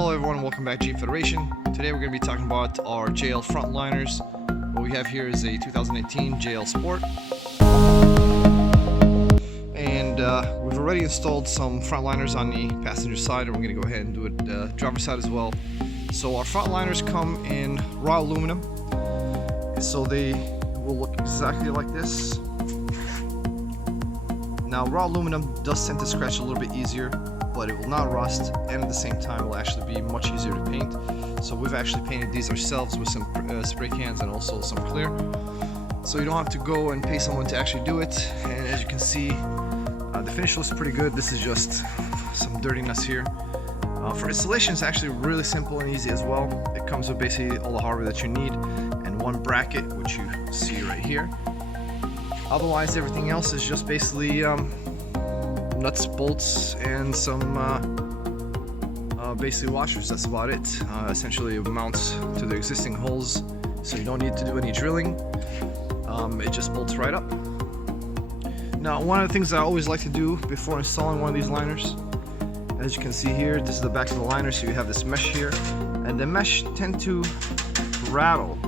Hello everyone, welcome back to Jeep Federation. Today we're going to be talking about our JL front liners. What we have here is a 2018 JL Sport. And we've already installed some front liners on the passenger side, and we're going to go ahead and do it driver's side as well. So our front liners come in raw aluminum, so they will look exactly like this. Now raw aluminum does tend to scratch a little bit easier, but it will not rust, and at the same time it will actually be much easier to paint. So we've actually painted these ourselves with some spray cans and also some clear, so you don't have to go and pay someone to actually do it. And as you can see, the finish looks pretty good. This is just some dirtiness here. For installation, it's actually really simple and easy as well. It comes with basically all the hardware that you need and one bracket, which you see right here. Otherwise, everything else is just basically nuts, bolts, and some basically washers. That's about it. Essentially, it mounts to the existing holes, so you don't need to do any drilling. It just bolts right up. Now, one of the things I always like to do before installing one of these liners, as you can see here, this is the back of the liner, so you have this mesh here, and the mesh tend to rattle.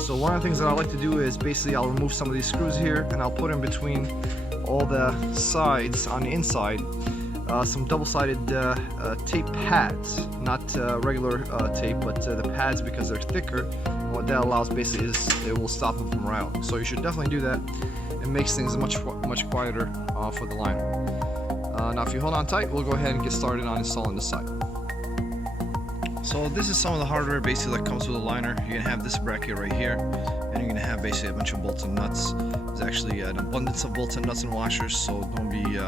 So one of the things that I like to do is basically I'll remove some of these screws here, and I'll put in between all the sides on the inside some double-sided tape pads, not regular tape, but the pads, because they're thicker. What that allows basically is it will stop them from rattling. So you should definitely do that. It makes things much quieter for the liner. Now if you hold on tight, we'll go ahead and get started on installing the side. So this is some of the hardware basically that comes with a liner. You're gonna have this bracket right here, and you're gonna have basically a bunch of bolts and nuts. There's actually an abundance of bolts and nuts and washers, so don't be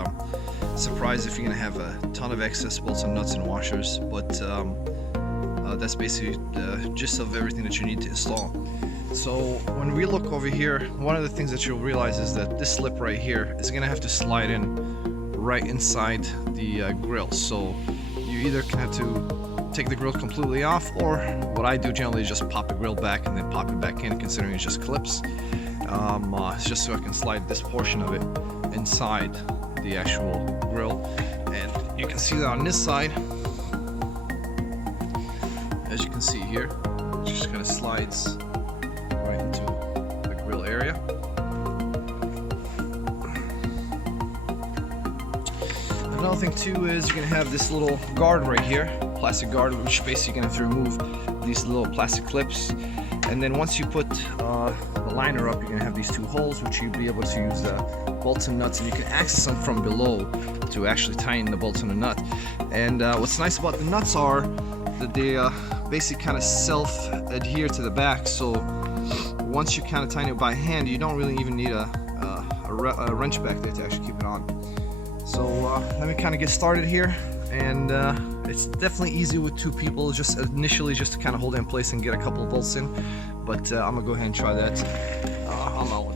surprised if you're gonna have a ton of excess bolts and nuts and washers, but that's basically the gist of everything that you need to install. So when we look over here, one of the things that you'll realize is that this lip right here is gonna have to slide in right inside the grill. So you either can have to take the grill completely off, or what I do generally is just pop the grill back and then pop it back in, considering it's just clips. It's just so I can slide this portion of it inside the actual grill, and you can see that on this side. As you can see here, it just kind of slides right into the grill area. Another thing too is you're gonna have this little guard right here, plastic guard, which basically you're gonna have to remove these little plastic clips. And then once you put the liner up, you're gonna have these two holes, which you'll be able to use bolts and nuts, and you can access them from below to actually tighten the bolts and the nut. And what's nice about the nuts are that they basically kind of self-adhere to the back. So once you kind of tighten it by hand, you don't really even need a wrench back there to actually keep it on. So let me kind of get started here, and it's definitely easy with two people, just initially just to kind of hold it in place and get a couple of bolts in, but I'm gonna go ahead and try that on my own.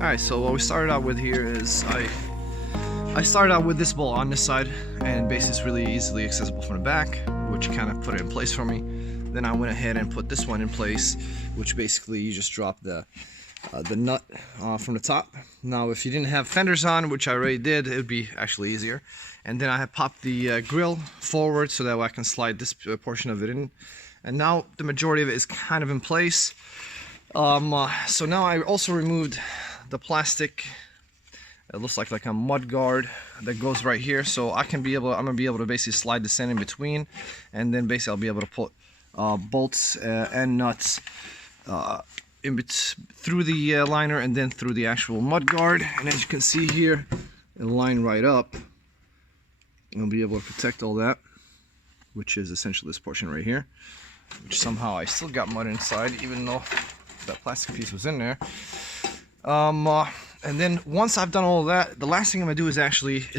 Alright, so what we started out with here is I started out with this bolt on this side, and basically it's really easily accessible from the back, which kind of put it in place for me. Then I went ahead and put this one in place, which basically you just drop the nut from the top. Now if you didn't have fenders on, which I already did, it would be actually easier. And then I have popped the grill forward so that way I can slide this portion of it in, and now the majority of it is kind of in place. So now I also removed the plastic, it looks like a mud guard that goes right here, so I'm gonna be able to basically slide this in between, and then basically I'll be able to put bolts and nuts through the liner and then through the actual mud guard. And as you can see here, it'll line right up. I'll be able to protect all that, which is essentially this portion right here, which somehow I still got mud inside, even though that plastic piece was in there. And then once I've done all of that, the last thing I'm gonna do is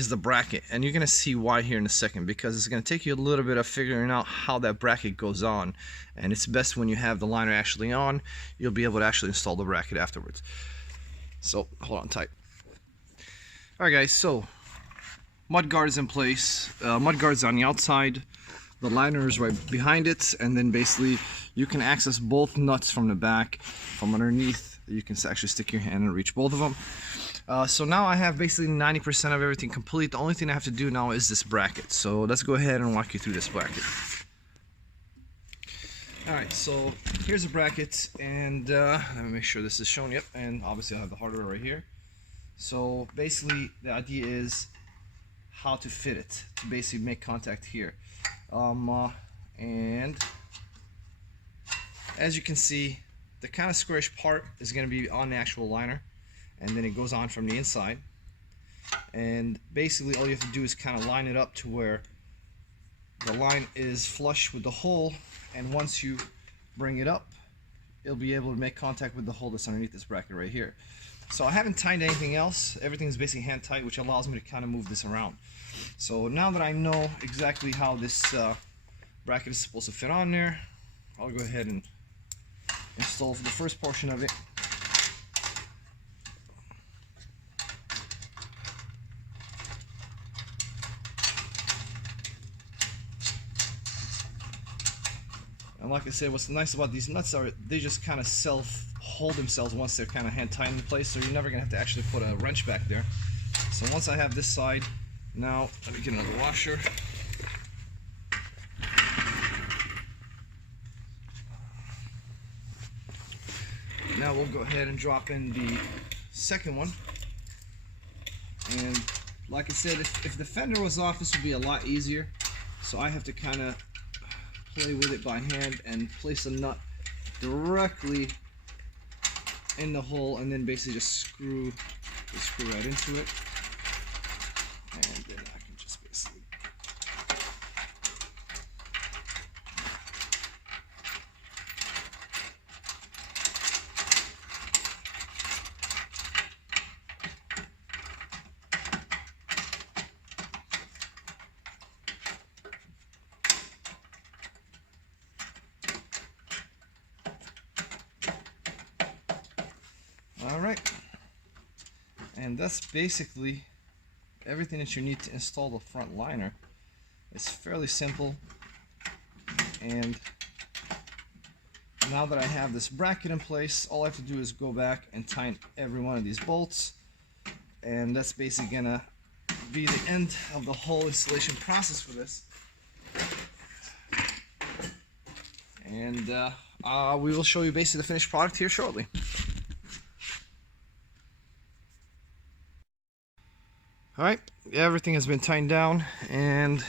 the bracket, and you're gonna see why here in a second, because it's gonna take you a little bit of figuring out how that bracket goes on, and it's best when you have the liner actually on. You'll be able to actually install the bracket afterwards. So hold on tight. Alright guys, so mud guard is in place. Mud guard's on the outside, the liner is right behind it, and then basically you can access both nuts from the back, from underneath. You can actually stick your hand and reach both of them. So now I have basically 90% of everything complete. The only thing I have to do now is this bracket. So let's go ahead and walk you through this bracket. Alright, so here's the bracket, and let me make sure this is shown. Yep, and obviously I have the hardware right here. So basically the idea is how to fit it to basically make contact here. And as you can see, the kind of squarish part is going to be on the actual liner, and then it goes on from the inside. And basically all you have to do is kind of line it up to where the line is flush with the hole, and once you bring it up, it'll be able to make contact with the hole that's underneath this bracket right here. So I haven't tightened anything else. Everything's basically hand tight, which allows me to kind of move this around. So now that I know exactly how this bracket is supposed to fit on there, I'll go ahead and install the first portion of it. And like I said, what's nice about these nuts are they just kind of hold themselves once they're kind of hand tied in place, so you're never going to have to actually put a wrench back there. So once I have this side, now let me get another washer. Now we'll go ahead and drop in the second one. And like I said, if the fender was off, this would be a lot easier. So I have to kind of play with it by hand and place a nut directly in the hole, and then basically just screw right into it. And then I can just basically Alright, and that's basically everything that you need to install the front liner. It's fairly simple, and now that I have this bracket in place, all I have to do is go back and tighten every one of these bolts, and that's basically gonna be the end of the whole installation process for this. And we will show you basically the finished product here shortly. Alright, everything has been tightened down, and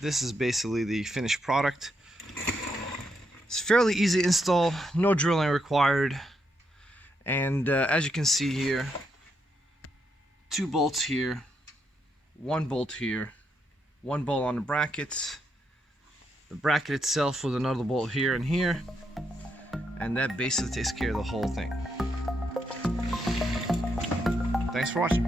this is basically the finished product. It's fairly easy to install, no drilling required, and as you can see here, 2 bolts here, 1 bolt here, 1 bolt on the brackets, the bracket itself with another bolt here and here, and that basically takes care of the whole thing. Thanks for watching.